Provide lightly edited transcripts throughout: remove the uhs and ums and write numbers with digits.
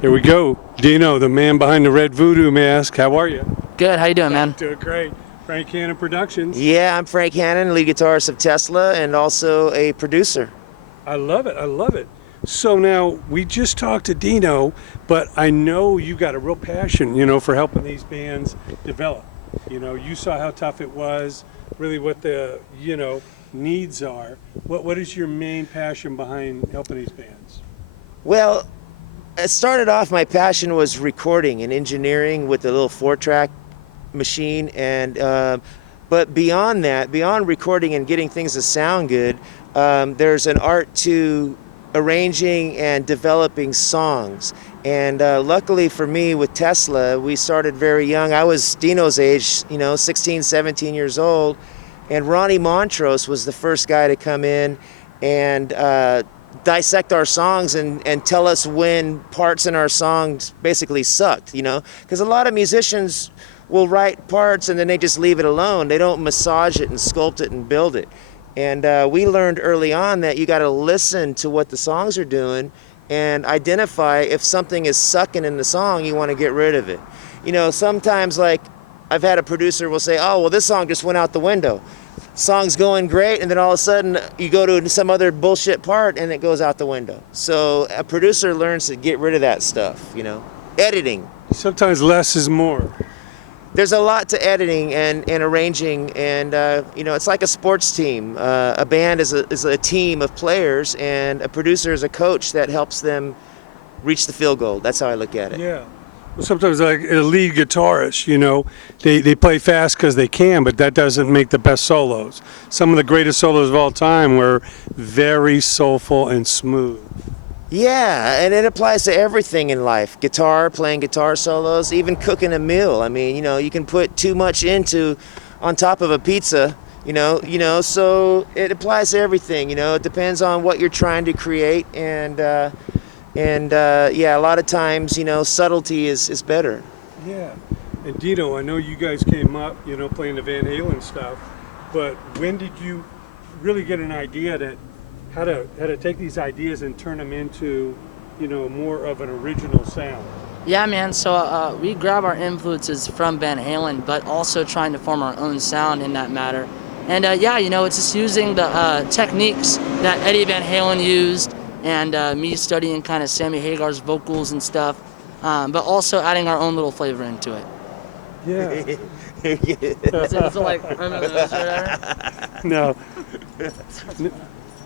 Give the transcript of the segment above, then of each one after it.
Here we go. Dino, the man behind the red voodoo mask. How are you? Good. How you doing, man? Doing great. Frank Hannon Productions. Yeah, I'm Frank Hannon, lead guitarist of Tesla and also a producer. I love it. I love it. So now we just talked to Dino, but I know you got a real passion, for helping these bands develop. You saw how tough it was, really what the, needs are. What is your main passion behind helping these bands? Well, it started off, my passion was recording and engineering with the little 4-track machine, and but beyond that, beyond recording and getting things to sound good, there's an art to arranging and developing songs. And luckily for me with Tesla, we started very young. I was Dino's age, 16, 17 years old, and Ronnie Montrose was the first guy to come in and dissect our songs and tell us when parts in our songs basically sucked, because a lot of musicians will write parts and then they just leave it alone. They don't massage it and sculpt it and build it. And we learned early on that you got to listen to what the songs are doing and identify if something is sucking in the song, you want to get rid of it. Sometimes, like, I've had a producer will say, oh, well, this song just went out the window. Song's going great, and then all of a sudden you go to some other bullshit part and it goes out the window. So a producer learns to get rid of that stuff, Editing. Sometimes less is more. There's a lot to editing and arranging, and it's like a sports team. A band is a team of players, and a producer is a coach that helps them reach the field goal. That's how I look at it. Yeah. Well, sometimes like a lead guitarist, they play fast because they can, but that doesn't make the best solos. Some of the greatest solos of all time were very soulful and smooth. Yeah, and it applies to everything in life. Guitar, playing guitar solos, even cooking a meal. I mean, you can put too much on top of a pizza, so it applies to everything, It depends on what you're trying to create, and a lot of times, subtlety is better. Yeah. And Dino, I know you guys came up, playing the Van Halen stuff, but when did you really get an idea that how to take these ideas and turn them into, more of an original sound? Yeah, man. So we grab our influences from Van Halen, but also trying to form our own sound in that matter. And it's just using the techniques that Eddie Van Halen used, and me studying kind of Sammy Hagar's vocals and stuff, but also adding our own little flavor into it. Yeah. So like, remember those or whatever? No.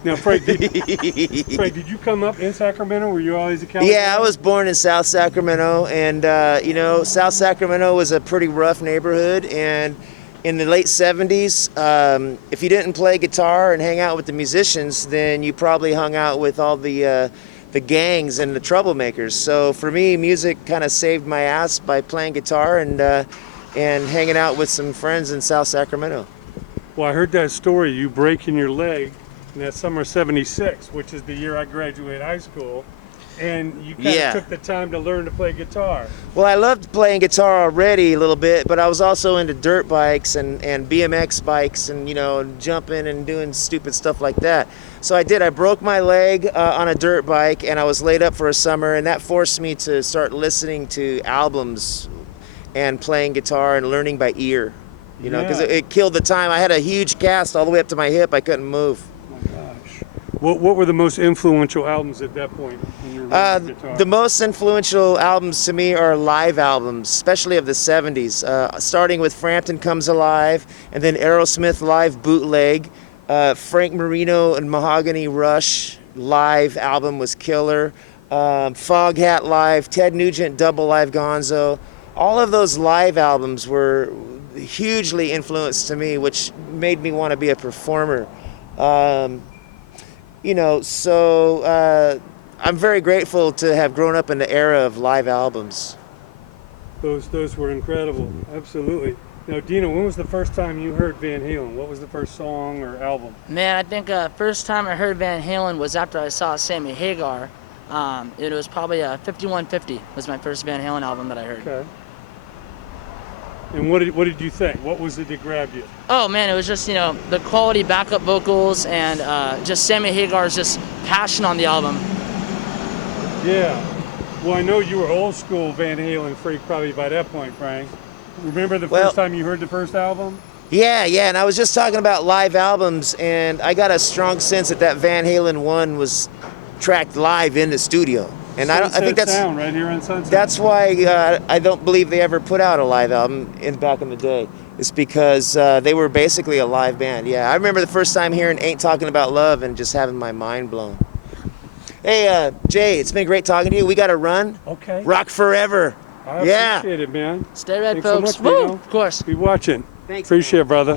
Now, Frank, did you come up in Sacramento? Were you always a California? Yeah, I was born in South Sacramento, and South Sacramento was a pretty rough neighborhood, and in the late 70s, if you didn't play guitar and hang out with the musicians, then you probably hung out with all the gangs and the troublemakers. So for me, music kind of saved my ass by playing guitar and hanging out with some friends in South Sacramento. Well, I heard that story, you breaking your leg in that summer of '76, which is the year I graduated high school, and you kind of took the time to learn to play guitar. Well, I loved playing guitar already a little bit, but I was also into dirt bikes and BMX bikes and, jumping and doing stupid stuff like that. So I broke my leg on a dirt bike, and I was laid up for a summer, and that forced me to start listening to albums and playing guitar and learning by ear, because it killed the time. I had a huge cast all the way up to my hip. I couldn't move. What were the most influential albums at that point in your guitar? The most influential albums to me are live albums, especially of the 70s, starting with Frampton Comes Alive, and then Aerosmith Live Bootleg. Frank Marino and Mahogany Rush live album was killer. Foghat Live, Ted Nugent Double Live Gonzo. All of those live albums were hugely influenced to me, which made me want to be a performer. So I'm very grateful to have grown up in the era of live albums. Those were incredible, absolutely. Now, Dino, when was the first time you heard Van Halen? What was the first song or album? Man, I think first time I heard Van Halen was after I saw Sammy Hagar. It was probably 5150 was my first Van Halen album that I heard. Okay. And what did you think? What was it that grabbed you? Oh man, it was just, the quality backup vocals and just Sammy Hagar's just passion on the album. Yeah. Well, I know you were old school Van Halen freak probably by that point, Frank. Remember the Well- first time you heard the first album? Yeah, and I was just talking about live albums, and I got a strong sense that Van Halen 1 was tracked live in the studio. And I think Sunset Sound right here on Sunset. that's why I don't believe they ever put out a live album back in the day. It's because they were basically a live band. Yeah, I remember the first time hearing Ain't Talking About Love and just having my mind blown. Hey, Jay, it's been great talking to you. We got to run. Okay. Rock forever. I yeah. appreciate it, man. Stay red, Thanks so folks. much, Woo! Dino. Of course. Be watching. Thanks, Appreciate it, brother.